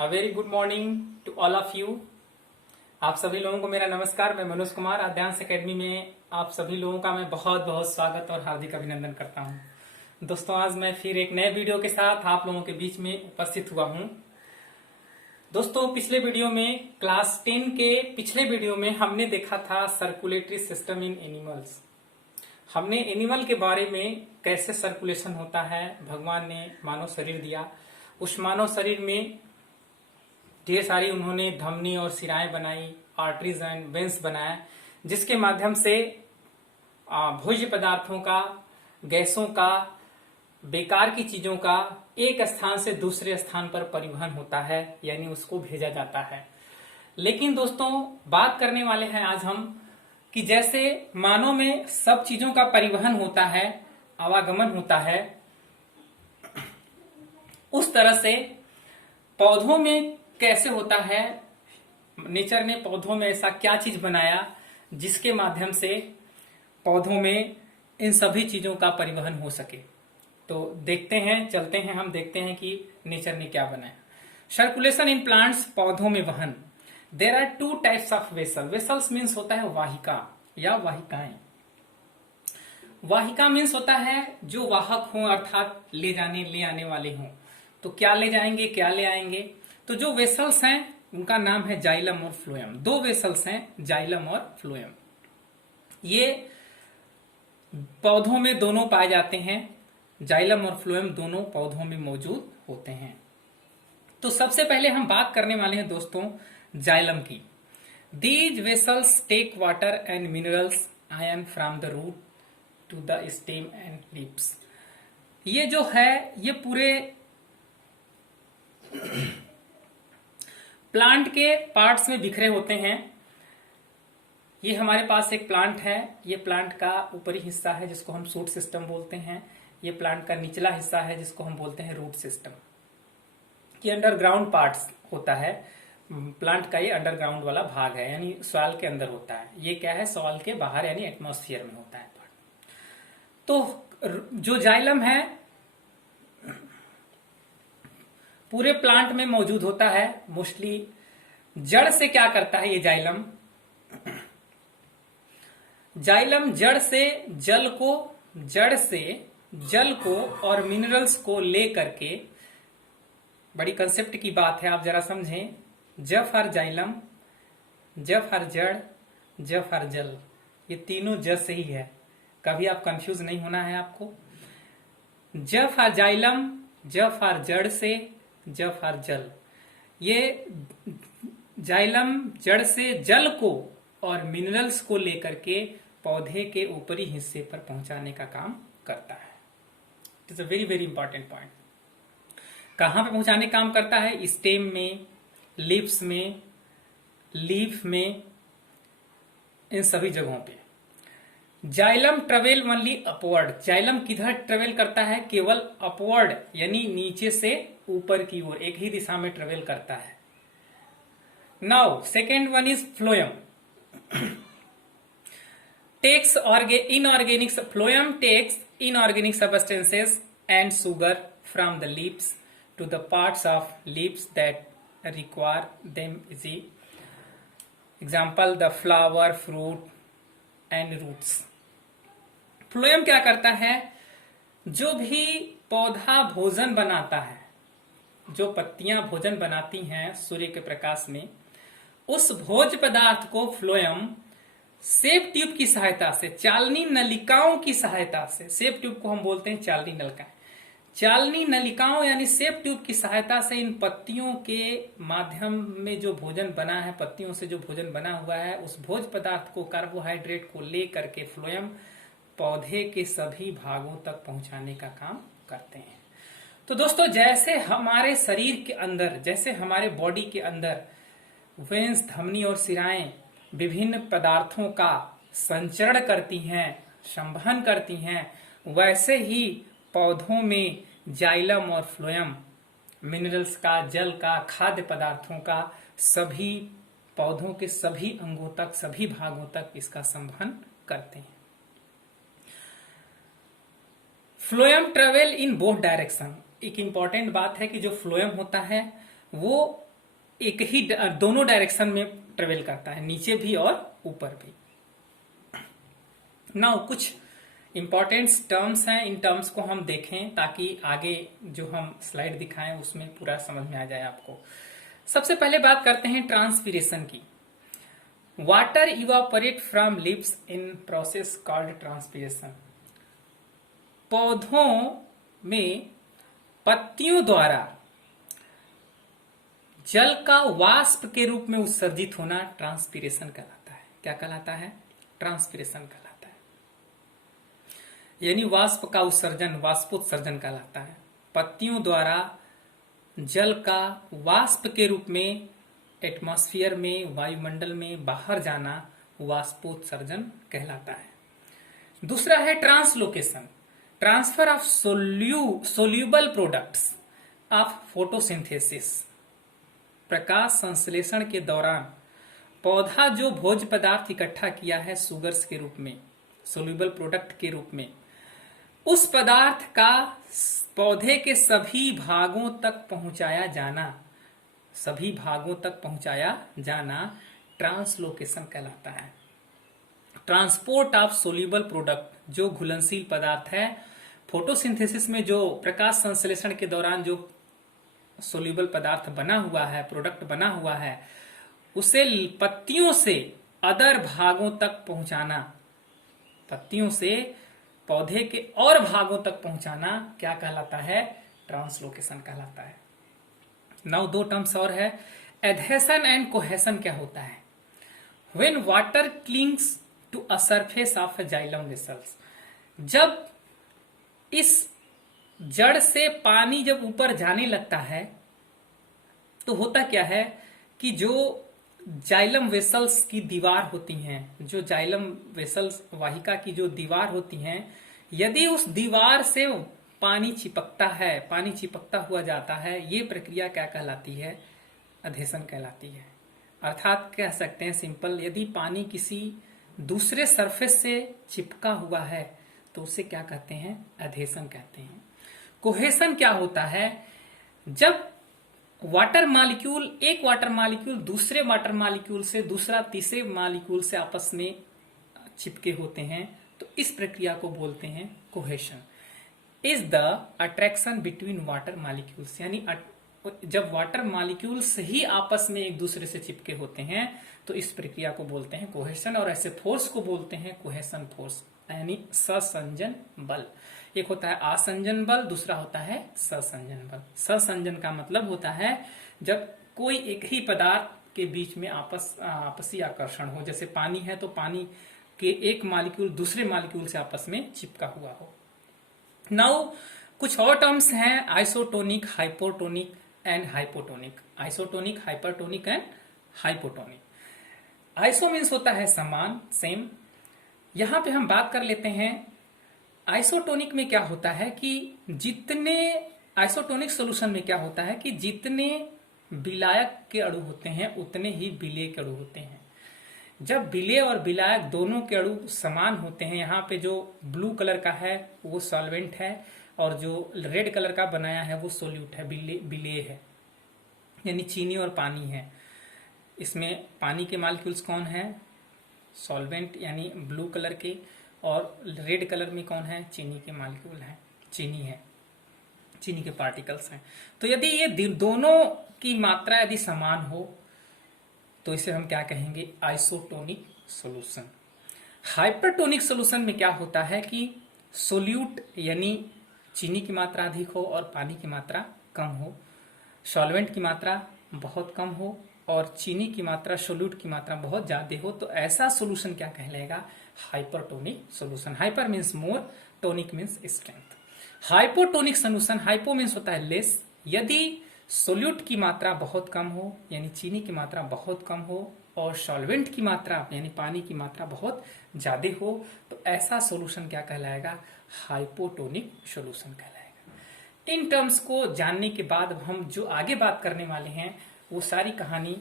Very good morning to all of you. आप सभी लोगों को मेरा नमस्कार। मैं मनोज कुमार आद्यांश एकेडमी में आप सभी लोगों का मैं बहुत बहुत स्वागत और हार्दिक अभिनंदन करता हूं। दोस्तों, आज मैं फिर एक नए वीडियो के साथ आप लोगों के बीच में उपस्थित हुआ हूं। दोस्तों, पिछले वीडियो में क्लास 10 के पिछले वीडियो में हमने देखा था सर्कुलेटरी सिस्टम इन एनिमल्स। हमने एनिमल के बारे में कैसे सर्कुलेशन होता है, भगवान ने मानव शरीर दिया, उस मानव शरीर में ढेर सारी उन्होंने धमनी और सिराएं बनाई, आर्टरीज एंड वेन्स बनाया, जिसके माध्यम से भोज्य पदार्थों का, गैसों का, बेकार की चीजों का एक स्थान से दूसरे स्थान पर परिवहन होता है, यानी उसको भेजा जाता है। लेकिन दोस्तों, बात करने वाले हैं आज हम कि जैसे मानव में सब चीजों का परिवहन होता है, आवागमन होता है, उस तरह से पौधों में कैसे होता है। नेचर ने पौधों में ऐसा क्या चीज बनाया जिसके माध्यम से पौधों में इन सभी चीजों का परिवहन हो सके। तो देखते हैं, चलते हैं, हम देखते हैं कि नेचर ने क्या बनाया। सर्कुलेशन इन प्लांट्स, पौधों में वहन। There are two types of vessel. Vessels means होता है वाहिका या वाहिकाएं। वाहिका मीन्स होता है जो वाहक हों, अर्थात ले जाने ले आने वाले हों। तो क्या ले जाएंगे, क्या ले आएंगे। तो जो वेसल्स हैं उनका नाम है जाइलम और फ्लोएम। दो वेसल्स हैं, जाइलम और फ्लोएम। ये पौधों में दोनों पाए जाते हैं। जाइलम और फ्लोएम दोनों पौधों में मौजूद होते हैं। तो सबसे पहले हम बात करने वाले हैं दोस्तों जाइलम की। These vessels take water and minerals ion from the root to the stem and leaves. ये जो है ये पूरे प्लांट के पार्ट्स में बिखरे होते हैं। ये हमारे पास एक प्लांट है। ये प्लांट का ऊपरी हिस्सा है जिसको हम शूट सिस्टम बोलते हैं। ये प्लांट का निचला हिस्सा है जिसको हम बोलते हैं रूट सिस्टम। ये अंडरग्राउंड पार्ट्स होता है। प्लांट का ये अंडरग्राउंड वाला भाग है, यानी सॉइल के अंदर होता है। ये क्या है, सॉइल के बाहर यानी एटमॉस्फेयर में होता है पार्ट। तो जो जाइलम है पूरे प्लांट में मौजूद होता है। मोस्टली जड़ से क्या करता है ये जाइलम, जाइलम जड़ से जल को और मिनरल्स को ले करके, बड़ी कंसेप्ट की बात है, आप जरा समझें। ज फॉर जाइलम, ज फॉर जड़, ज फॉर जल, ये तीनों ज से ही है, कभी आप कंफ्यूज नहीं होना है आपको। ज फॉर जाइलम, ज फॉर जड़ से, ज फॉर जल। ये जाइलम जड़ से जल को और मिनरल्स को लेकर के पौधे के ऊपरी हिस्से पर पहुंचाने का काम करता है। It is a very very important point. कहां पे पहुंचाने का काम करता है, स्टेम में, लीव्स में, लीफ में, इन सभी जगहों पे। Xylem travel only upward. Xylem किधर ट्रेवल करता है, केवल अपवर्ड, यानी नीचे से ऊपर की ओर, एक ही दिशा में ट्रेवल करता है। Now second one is phloem. Takes inorganic, phloem takes inorganic substances and sugar from the leaves to the parts of leaves that require them. Easy example the flower, fruit and roots. Phloem क्या करता है, जो भी पौधा भोजन बनाता है, जो पत्तियां भोजन बनाती हैं सूर्य के प्रकाश में, उस भोज्य पदार्थ को फ्लोएम सेप ट्यूब की सहायता से, चालनी नलिकाओं की सहायता से, सेप ट्यूब को हम बोलते हैं चालनी नलिकाएं, चालनी नलिकाओं यानी सेप ट्यूब की सहायता से इन पत्तियों के माध्यम में जो भोजन बना है, पत्तियों से जो भोजन बना हुआ है, उस भोज्य पदार्थ को, कार्बोहाइड्रेट को ले करके फ्लोएम पौधे के सभी भागों तक पहुंचाने का काम करते हैं। तो दोस्तों, जैसे हमारे शरीर के अंदर, जैसे हमारे बॉडी के अंदर वेन्स, धमनी और सिराएं विभिन्न पदार्थों का संचरण करती हैं, संवहन करती हैं, वैसे ही पौधों में जाइलम और फ्लोएम मिनरल्स का, जल का, खाद्य पदार्थों का सभी पौधों के सभी अंगों तक, सभी भागों तक इसका संवहन करते हैं। Phloem travel in both direction. एक इंपॉर्टेंट बात है कि जो फ्लोएम होता है वो एक ही दोनों डायरेक्शन में ट्रेवल करता है, नीचे भी और ऊपर भी। नाउ कुछ इंपॉर्टेंट टर्म्स हैं, इन टर्म्स को हम देखें ताकि आगे जो हम स्लाइड दिखाएं उसमें पूरा समझ में आ जाए आपको। सबसे पहले बात करते हैं ट्रांसपीरेशन की। Water evaporate from lips in process called transpiration. पौधों में पत्तियों द्वारा जल का वाष्प के रूप में उत्सर्जित होना ट्रांसपीरेशन कहलाता है। क्या कहलाता है? ट्रांसपीरेशन कहलाता है, यानी वाष्प का उत्सर्जन वाष्पोत्सर्जन कहलाता है। पत्तियों द्वारा जल का वाष्प के रूप में एटमॉस्फेयर में, वायुमंडल में बाहर जाना वाष्पोत्सर्जन कहलाता है। दूसरा है translocation, transfer of soluble products of photosynthesis. प्रकाश संश्लेषण के दौरान पौधा जो भोज्य पदार्थ इकट्ठा किया है सुगर्स के रूप में, सोल्यूबल प्रोडक्ट के रूप में, उस पदार्थ का पौधे के सभी भागों तक पहुंचाया जाना ट्रांसलोकेशन कहलाता है। ट्रांसपोर्ट ऑफ सोल्यूबल प्रोडक्ट, जो घुलनशील पदार्थ है, फोटोसिंथेसिस में जो प्रकाश संश्लेषण के दौरान जो सोल्यूबल पदार्थ बना हुआ है, प्रोडक्ट बना हुआ है, उसे पत्तियों से अदर भागों तक पहुंचाना, पत्तियों से पौधे के और भागों तक पहुंचाना क्या कहलाता है? ट्रांसलोकेशन कहलाता है। नाउ दो टर्म्स और है, एडहेशन एंड कोहेशन। क्या होता है? When water clings to a surface of xylem vessels, जब इस जड़ से पानी जब ऊपर जाने लगता है तो होता क्या है कि जो जाइलम वेसल्स की दीवार होती हैं, जो जाइलम वेसल्स वाहिका की जो दीवार होती हैं, यदि उस दीवार से पानी चिपकता हुआ जाता है, ये प्रक्रिया क्या कहलाती है? अधेशन कहलाती है। अर्थात कह सकते हैं सिंपल, यदि पानी किसी दूसरे सरफेस से चिपका हुआ है तो उसे क्या कहते हैं? अधेशन कहते हैं। कोहेशन क्या होता है? जब वाटर मॉलिक्यूल, एक वाटर मॉलिक्यूल दूसरे वाटर मॉलिक्यूल से, दूसरा तीसरे मॉलिक्यूल से आपस में चिपके होते हैं, तो इस प्रक्रिया को बोलते हैं cohesion. Is the attraction between water molecules, यानी जब वाटर मॉलिक्यूल्स ही आपस में एक दूसरे से चिपके होते हैं तो इस प्रक्रिया को बोलते हैं कोहेशन। और ऐसे फोर्स को बोलते हैं कोहेशन फोर्स, यानी ससंजन बल। एक होता है आसंजन बल, दूसरा होता है ससंजन बल। ससंजन का मतलब होता है जब कोई एक ही पदार्थ के बीच में आपसी आकर्षण हो, जैसे पानी है तो पानी के एक मॉलिक्यूल दूसरे मॉलिक्यूल से आपस में चिपका हुआ हो। नाउ कुछ और टर्म्स हैं, isotonic, hypotonic and hypotonic. Isotonic, hypertonic and hypotonic. Iso means होता है समान, सेम। यहां पे हम बात कर लेते हैं आइसोटोनिक में क्या होता है कि जितने आइसोटोनिक सोल्यूशन में क्या होता है कि जितने विलायक के अणु होते हैं उतने ही विलेय के अणु होते हैं। जब विलेय और विलायक दोनों के अणु समान होते हैं, यहाँ पे जो ब्लू कलर का है वो सॉल्वेंट है और जो रेड कलर का बनाया है वो सोल्यूट है, विलेय है, यानी चीनी और पानी है। इसमें पानी के मॉलिक्यूल्स कौन है? सॉल्वेंट यानी ब्लू कलर के, और रेड कलर में कौन है? चीनी के मॉलिक्यूल है, चीनी है, चीनी के पार्टिकल्स हैं। तो यदि ये दोनों की मात्रा यदि समान हो तो इसे हम क्या कहेंगे? Isotonic solution. हाइपरटोनिक सॉल्यूशन में क्या होता है कि सोल्यूट यानी चीनी की मात्रा अधिक हो और पानी की मात्रा कम हो, सॉल्वेंट की मात्रा बहुत कम हो और चीनी की मात्रा, सोल्यूट की मात्रा बहुत ज्यादा हो, तो ऐसा सॉल्यूशन क्या कहलाएगा? Hypertonic solution. Hyper means more, tonic means strength. Hypotonic solution, hypo means होता है लेस। यदि सोल्यूट की मात्रा बहुत कम हो यानी चीनी की मात्रा बहुत कम हो और सॉल्वेंट की मात्रा यानी पानी की मात्रा बहुत ज्यादा हो, तो ऐसा सॉल्यूशन क्या कहलाएगा? हाइपोटोनिक सॉल्यूशन कहलाएगा। इन टर्म्स को जानने के बाद हम जो आगे बात करने वाले हैं वो सारी कहानी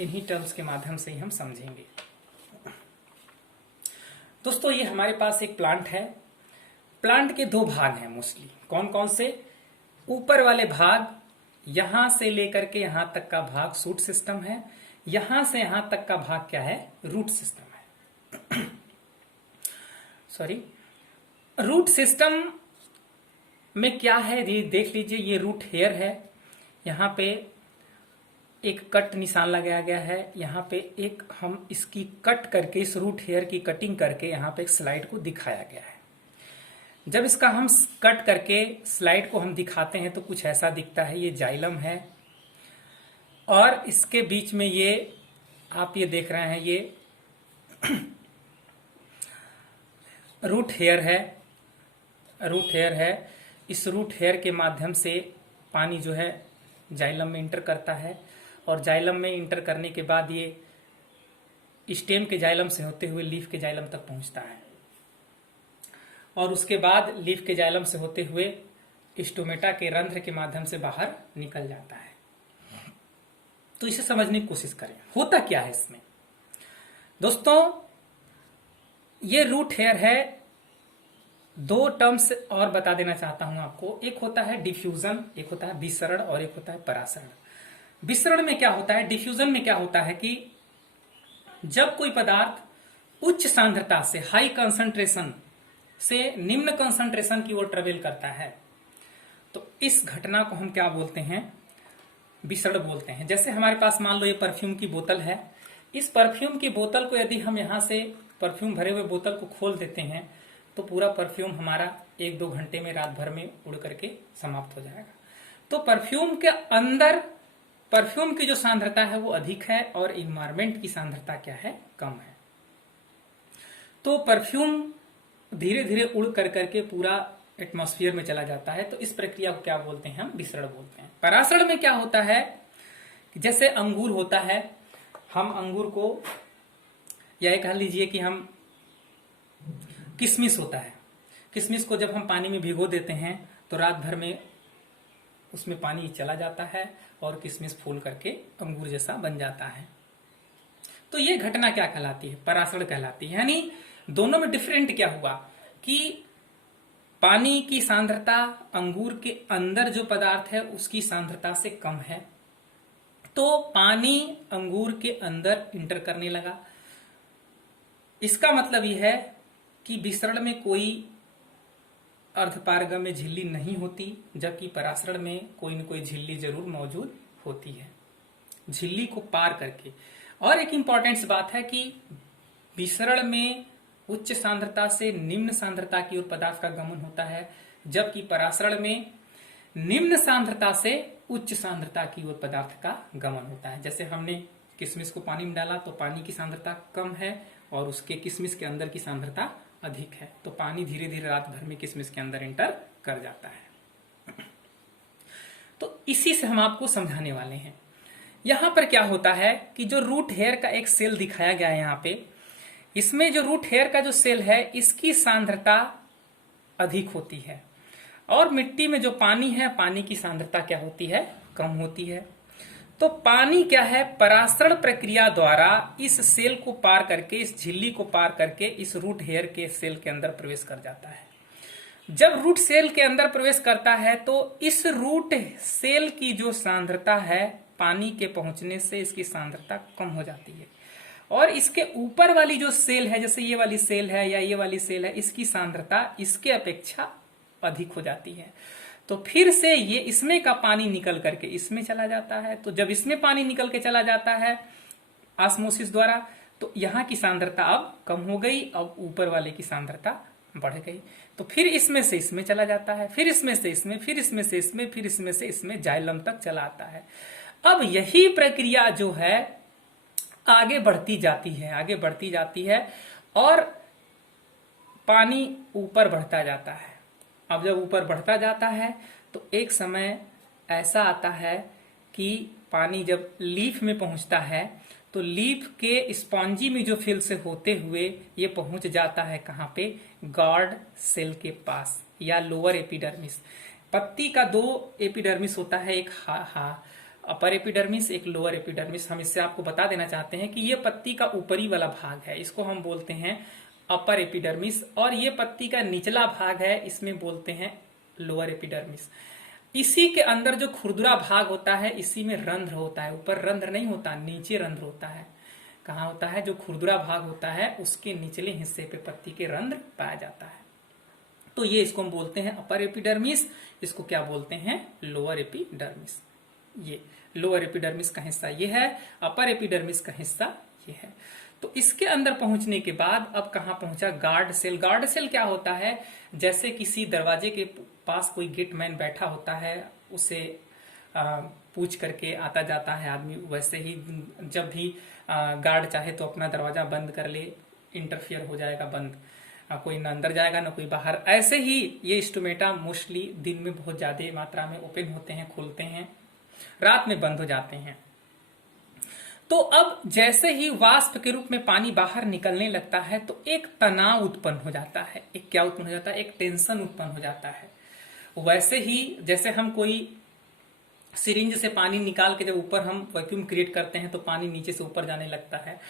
इन्हीं टर्म्स के माध्यम से ही हम समझेंगे। दोस्तों, ये हमारे पास एक प्लांट है। प्लांट के दो भाग हैं मोस्टली। कौन कौन से? ऊपर वाले भाग यहां से लेकर के यहां तक का भाग शूट सिस्टम है, यहां से यहां तक का भाग क्या है, रूट सिस्टम है। सॉरी, रूट सिस्टम में क्या है, ये देख लीजिए, ये रूट हेयर है, यहां पे एक कट निशान लगाया गया है, यहाँ पे एक हम इसकी कट करके, इस रूट हेयर की कटिंग करके यहाँ पे एक स्लाइड को दिखाया गया है। जब इसका हम कट करके स्लाइड को हम दिखाते हैं तो कुछ ऐसा दिखता है, ये जाइलम है और इसके बीच में ये आप ये देख रहे हैं, ये रूट हेयर है, रूट हेयर है। इस रूट हेयर के माध्यम से पानी जो है जाइलम में इंटर करता है और जाइलम में इंटर करने के बाद ये स्टेम के जाइलम से होते हुए लीफ के जाइलम तक पहुंचता है और उसके बाद लीफ के जाइलम से होते हुए स्टोमेटा के रंध्र के माध्यम से बाहर निकल जाता है। तो इसे समझने की कोशिश करें, होता क्या है इसमें। दोस्तों, ये रूट हेयर है, दो टर्म्स और बता देना चाहता हूं आपको। एक होता है डिफ्यूजन, एक होता है विसरण और एक होता है परासरण। विसरण में क्या होता है, डिफ्यूजन में क्या होता है कि जब कोई पदार्थ उच्च सांद्रता से, हाई कंसंट्रेशन से निम्न कंसंट्रेशन की ओर ट्रेवल करता है तो इस घटना को हम क्या बोलते हैं, विसरण बोलते हैं। जैसे हमारे पास मान लो ये परफ्यूम की बोतल है, इस परफ्यूम की बोतल को यदि हम यहां से परफ्यूम भरे हुए बोतल को खोल देते हैं तो पूरा परफ्यूम हमारा 1-2 घंटे में, रात भर में उड़ करके समाप्त हो जाएगा। तो परफ्यूम के अंदर परफ्यूम की जो सांद्रता है वो अधिक है और इन्वायरमेंट की सांद्रता क्या है, कम है। तो परफ्यूम धीरे धीरे उड़ कर करके पूरा एटमॉस्फेयर में चला जाता है। तो इस प्रक्रिया को क्या बोलते हैं, हम विसरण बोलते हैं। परासरण में क्या होता है, जैसे अंगूर होता है, हम अंगूर को, या कह लीजिए कि हम किशमिश होता है, किशमिश को जब हम पानी में भिगो देते हैं तो रात भर में उसमें पानी चला जाता है और किशमिश फूल करके अंगूर जैसा बन जाता है। तो ये घटना क्या कहलाती है, परासरण कहलाती है। यानी दोनों में डिफरेंट क्या हुआ कि पानी की सांद्रता अंगूर के अंदर जो पदार्थ है उसकी सांद्रता से कम है, तो पानी अंगूर के अंदर इंटर करने लगा। इसका मतलब यह है कि विसरण में कोई अर्धपारगम्य झिल्ली नहीं होती, जबकि परासरण में कोई न कोई झिल्ली जरूर मौजूद होती है, झिल्ली को पार करके। और एक इंपॉर्टेंट बात है कि विसरण में उच्च सांद्रता से निम्न सांद्रता की ओर पदार्थ का गमन होता है, जबकि परासरण में निम्न सांद्रता से उच्च सांद्रता की ओर पदार्थ का गमन होता है। जैसे हमने किशमिश को पानी में डाला तो पानी की सांद्रता कम है और उसके किशमिश के अंदर की सांद्रता अधिक है, तो पानी धीरे धीरे रात भर में किशमिश के अंदर इंटर कर जाता है। तो इसी से हम आपको समझाने वाले हैं। यहां पर क्या होता है कि जो रूट हेयर का एक सेल दिखाया गया है यहाँ पे, इसमें जो रूट हेयर का जो सेल है इसकी सांद्रता अधिक होती है और मिट्टी में जो पानी है, पानी की सांद्रता क्या होती है, कम होती है। तो पानी क्या है, परासरण प्रक्रिया द्वारा इस सेल को पार करके, इस झिल्ली को पार करके इस रूट हेयर के सेल के अंदर प्रवेश कर जाता है। जब रूट सेल के अंदर प्रवेश करता है तो इस रूट सेल की जो सांद्रता है, पानी के पहुंचने से इसकी सांद्रता कम हो जाती है और इसके ऊपर वाली जो सेल है, जैसे ये वाली सेल है या ये वाली सेल है, इसकी सांद्रता इसके अपेक्षा अधिक हो जाती है। तो फिर से ये इसमें का पानी निकल करके इसमें चला जाता है। तो जब इसमें पानी निकल के चला जाता है ऑस्मोसिस द्वारा, तो यहाँ की सांद्रता अब कम हो गई, अब ऊपर वाले की सांद्रता बढ़ गई। तो फिर इसमें से इसमें चला जाता है, फिर इसमें से इसमें, फिर इसमें से इसमें, फिर इसमें से इसमें जाइलम तक चला आता है। अब यही प्रक्रिया जो है आगे बढ़ती जाती है, आगे बढ़ती जाती है और पानी ऊपर बढ़ता जाता है। अब जब ऊपर बढ़ता जाता है तो एक समय ऐसा आता है कि पानी जब लीफ में पहुंचता है तो लीफ के स्पॉन्जी में जो फिल से होते हुए ये पहुंच जाता है कहाँ पे, गार्ड सेल के पास या लोअर एपिडर्मिस। पत्ती का 2 एपिडर्मिस होता है, एक अपर एपिडर्मिस, एक लोअर एपिडर्मिस। हम इससे आपको बता देना चाहते हैं कि ये पत्ती का ऊपरी वाला भाग है, इसको हम बोलते हैं अपर एपिडर्मिस, और ये पत्ती का निचला भाग है, इसमें बोलते हैं लोअर एपिडर्मिस। इसी के अंदर जो खुरदुरा भाग होता है, इसी में रंध्र होता है। ऊपर रंध्र नहीं होता, नीचे रंध्र होता है। कहाँ होता है? जो खुरदुरा भाग होता है उसके निचले हिस्से पे पत्ती के रंध्र पाया जाता है। तो ये इसको हम बोलते हैं अपर एपिडर्मिस। इसको क्या बोलते हैं? Lower epidermis. ये लोअर एपिडर्मिस का हिस्सा ये है, अपर एपिडर्मिस का हिस्सा ये है। तो इसके अंदर पहुंचने के बाद अब कहां पहुंचा? Guard cell. गार्ड सेल क्या होता है? जैसे किसी दरवाजे के पास कोई गेटमैन बैठा होता है, उसे पूछ करके आता जाता है आदमी, वैसे ही जब भी गार्ड चाहे तो अपना दरवाजा बंद कर ले, इंटरफियर हो जाएगा बंद, कोई ना अंदर जाएगा ना कोई बाहर। ऐसे ही ये स्टोमेटा मोस्टली दिन में बहुत ज्यादा मात्रा में ओपन होते हैं, खुलते हैं, रात में बंद हो जाते हैं। तो अब जैसे ही वाष्प के रूप में पानी बाहर निकलने लगता है तो एक तनाव उत्पन्न हो जाता है। एक क्या उत्पन्न हो जाता है? एक टेंशन उत्पन्न हो जाता है। वैसे ही जैसे हम कोई सिरिंज से पानी निकाल के जब ऊपर हम वैक्यूम क्रिएट करते हैं तो पानी नीचे से ऊपर जाने लगता है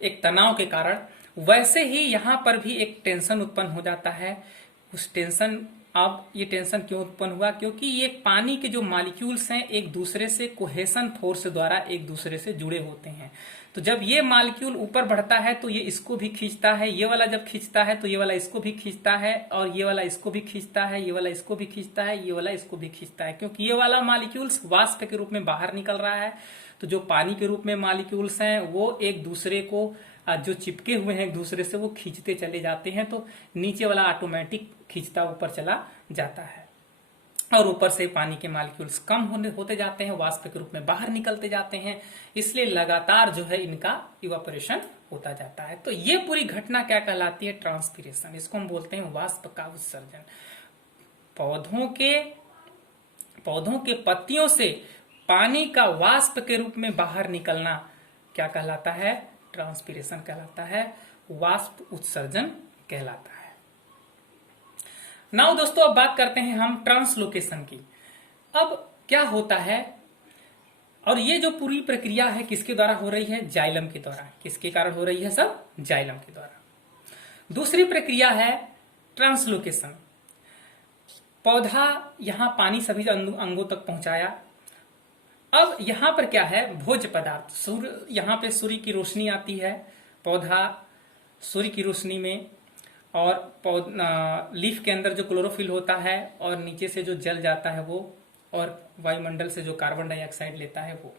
एक तनाव के कारण, वैसे ही यहां पर भी एक टेंशन उत्पन्न हो जाता है। उस टेंशन, अब ये टेंशन क्यों उत्पन्न हुआ? क्योंकि ये पानी के जो मॉलिक्यूल्स हैं एक दूसरे से कोहेशन फोर्स द्वारा एक दूसरे से जुड़े होते हैं। तो जब ये मॉलिक्यूल ऊपर बढ़ता है तो ये इसको भी खींचता है, ये वाला जब खींचता है तो ये वाला इसको भी खींचता है, और ये वाला इसको भी खींचता है, ये वाला इसको भी खींचता है, ये वाला इसको भी खींचता है। क्योंकि ये वाला मॉलिक्यूल्स वाष्प के रूप में बाहर निकल रहा है, तो जो पानी के रूप में मॉलिक्यूल्स हैं वो एक दूसरे को जो चिपके हुए हैं एक दूसरे से वो खींचते चले जाते हैं। तो नीचे वाला ऑटोमेटिक खींचता ऊपर चला जाता है, और ऊपर से पानी के मॉलिक्यूल्स कम होते जाते हैं, वाष्प के रूप में बाहर निकलते जाते हैं। इसलिए लगातार जो है इनका इवापोरेशन होता जाता है। तो ये पूरी घटना क्या कहलाती है? ट्रांसपीरेशन। इसको हम बोलते हैं वाष्प का उत्सर्जन। पौधों के पत्तियों से पानी का वाष्प के रूप में बाहर निकलना क्या कहलाता है? ट्रांसपीरेशन कहलाता है, वाष्प उत्सर्जन कहलाता है। नाउ दोस्तों अब बात करते हैं हम ट्रांसलोकेशन की। अब क्या होता है, और ये जो पूरी प्रक्रिया है किसके द्वारा हो रही है? जाइलम के द्वारा। किसके कारण हो रही है? सब जाइलम के द्वारा। दूसरी प्रक्रिया है ट्रांसलोकेशन। पौधा यहां पानी सभी अंगों तक पहुंचाया। अब यहां पर क्या है? भोज्य पदार्थ। सूर्य, यहां पे सूर्य की रोशनी आती है, पौधा सूर्य की रोशनी में, और लीफ के अंदर जो क्लोरोफिल होता है और नीचे से जो जल जाता है वो, और वायुमंडल से जो कार्बन डाइऑक्साइड लेता है वो,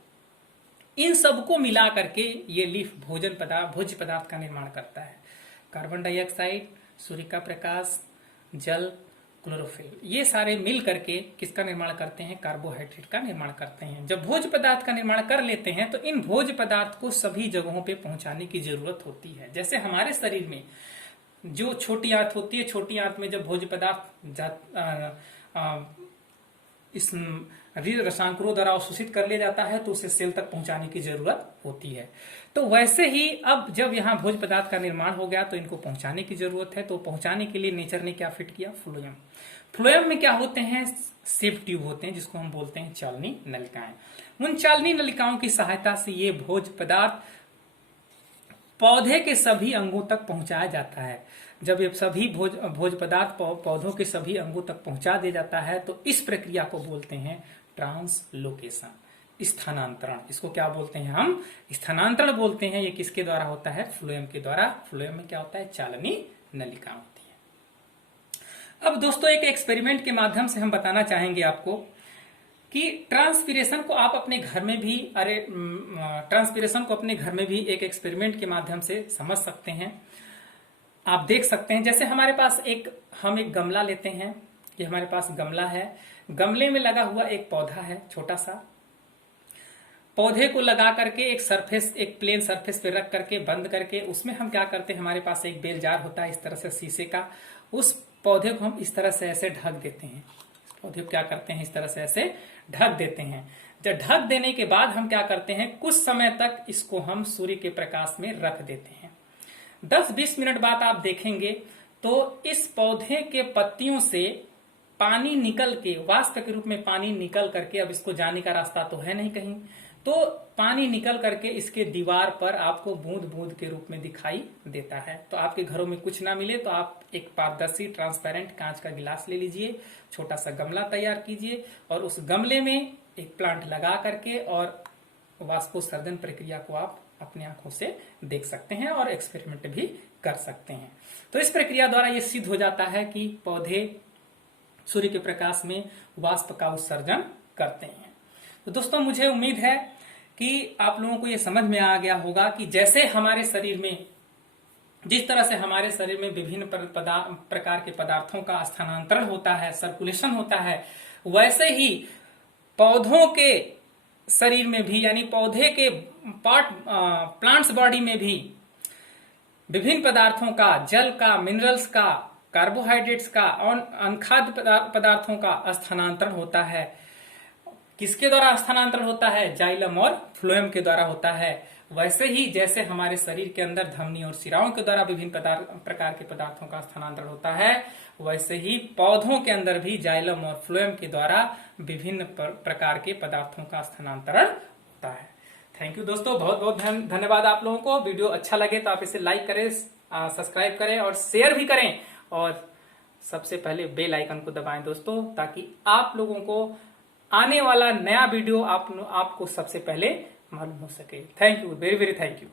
इन सबको मिला करके ये लीफ भोज्य पदार्थ का निर्माण करता है। कार्बन डाइऑक्साइड, सूर्य का प्रकाश, जल, क्लोरोफिल, ये सारे मिल करके किसका निर्माण करते हैं? कार्बोहाइड्रेट का निर्माण करते हैं। जब भोज्य पदार्थ का निर्माण कर लेते हैं तो इन भोज्य पदार्थ को सभी जगहों पे पहुंचाने की जरूरत होती है। जैसे हमारे शरीर में जो छोटी आंत होती है, छोटी आंत में जब भोज्य पदार्थ इस रसायनों द्वारा अवशोषित कर लिया जाता है तो उसे सेल तक पहुंचाने की जरूरत होती है। तो वैसे ही अब जब यहाँ भोज्य पदार्थ का निर्माण हो गया तो इनको पहुंचाने की जरूरत है। तो पहुंचाने के लिए नेचर ने क्या फिट किया? फ्लोएम। फ्लोएम में क्या होते हैं? सेप ट्यूब होते हैं, जिसको हम बोलते हैं चालनी नलिकाएं। उन चालनी नलिकाओं की सहायता से ये भोज्य पदार्थ पौधे के सभी अंगों तक पहुंचाया जाता है। जब ये सभी भोज्य पदार्थ पौधों के सभी अंगों तक पहुंचा दिया जाता है तो इस प्रक्रिया को बोलते हैं ट्रांसलोकेशन, स्थानांतरण। इसको क्या बोलते हैं? हम स्थानांतरण बोलते हैं। ये किसके द्वारा होता है? फ्लोएम के द्वारा। फ्लोएम में क्या होता है? चालनी नलिका होती है। अब दोस्तों एक एक्सपेरिमेंट के माध्यम से हम बताना चाहेंगे आपको कि ट्रांसपीरेशन को आप अपने घर में भी ट्रांसपीरेशन को अपने घर में भी एक एक्सपेरिमेंट के माध्यम से समझ सकते हैं। आप देख सकते हैं, जैसे हमारे पास हम एक गमला लेते हैं। ये हमारे पास गमला है, गमले में लगा हुआ एक पौधा है छोटा सा। पौधे को लगा करके एक प्लेन सरफेस पे रख करके बंद करके उसमें हम क्या करते हैं? हमारे पास एक बेल जार होता है इस तरह से शीशे का। उस पौधे को हम इस तरह से ऐसे ढक देते हैं। पौधे को क्या करते हैं? इस तरह से ऐसे ढक देते हैं। जब ढक देने के बाद हम क्या करते हैं? कुछ समय तक इसको हम सूर्य के प्रकाश में रख देते हैं। 10-20 मिनट बाद आप देखेंगे तो इस पौधे के पत्तियों से पानी निकल के, वाष्प के रूप में पानी निकल करके, अब इसको जाने का रास्ता तो है नहीं कहीं, तो पानी निकल करके इसके दीवार पर आपको बूंद बूंद के रूप में दिखाई देता है। तो आपके घरों में कुछ ना मिले तो आप एक पारदर्शी ट्रांसपेरेंट कांच का गिलास ले लीजिए, छोटा सा गमला तैयार कीजिए और उस गमले में एक प्लांट लगा करके और वाष्पोत्सर्जन प्रक्रिया को आप अपनी आंखों से देख सकते हैं और एक्सपेरिमेंट भी कर सकते हैं। तो इस प्रक्रिया द्वारा यह सिद्ध हो जाता है कि पौधे सूर्य के प्रकाश में वाष्प का उत्सर्जन करते हैं। तो दोस्तों मुझे उम्मीद है कि आप लोगों को यह समझ में आ गया होगा कि जैसे हमारे शरीर में, जिस तरह से हमारे शरीर में विभिन्न प्रकार के पदार्थों का स्थानांतरण होता है, सर्कुलेशन होता है, वैसे ही पौधों के शरीर में भी, यानी पौधे के प्लांट्स बॉडी में भी विभिन्न पदार्थों का, जल का, मिनरल्स का, कार्बोहाइड्रेट्स का और अनखाद्य पदार्थों का स्थानांतरण होता है। किसके द्वारा स्थानांतरण होता है? जाइलम और फ्लोएम के द्वारा होता है। वैसे ही जैसे हमारे शरीर के अंदर धमनी और शिराओं के द्वारा विभिन्न प्रकार के पदार्थों का स्थानांतरण होता है, वैसे ही पौधों के अंदर भी जाइलम और फ्लोएम के द्वारा विभिन्न प्रकार के पदार्थों का स्थानांतरण होता है। थैंक यू दोस्तों, बहुत बहुत धन्यवाद आप लोगों को। वीडियो अच्छा लगे तो आप इसे लाइक करें, सब्सक्राइब करें और शेयर भी करें और सबसे पहले बेल आइकन को दबाएं दोस्तों, ताकि आप लोगों को आने वाला नया वीडियो आपको सबसे पहले मालूम हो सके। Thank you, very very thank you.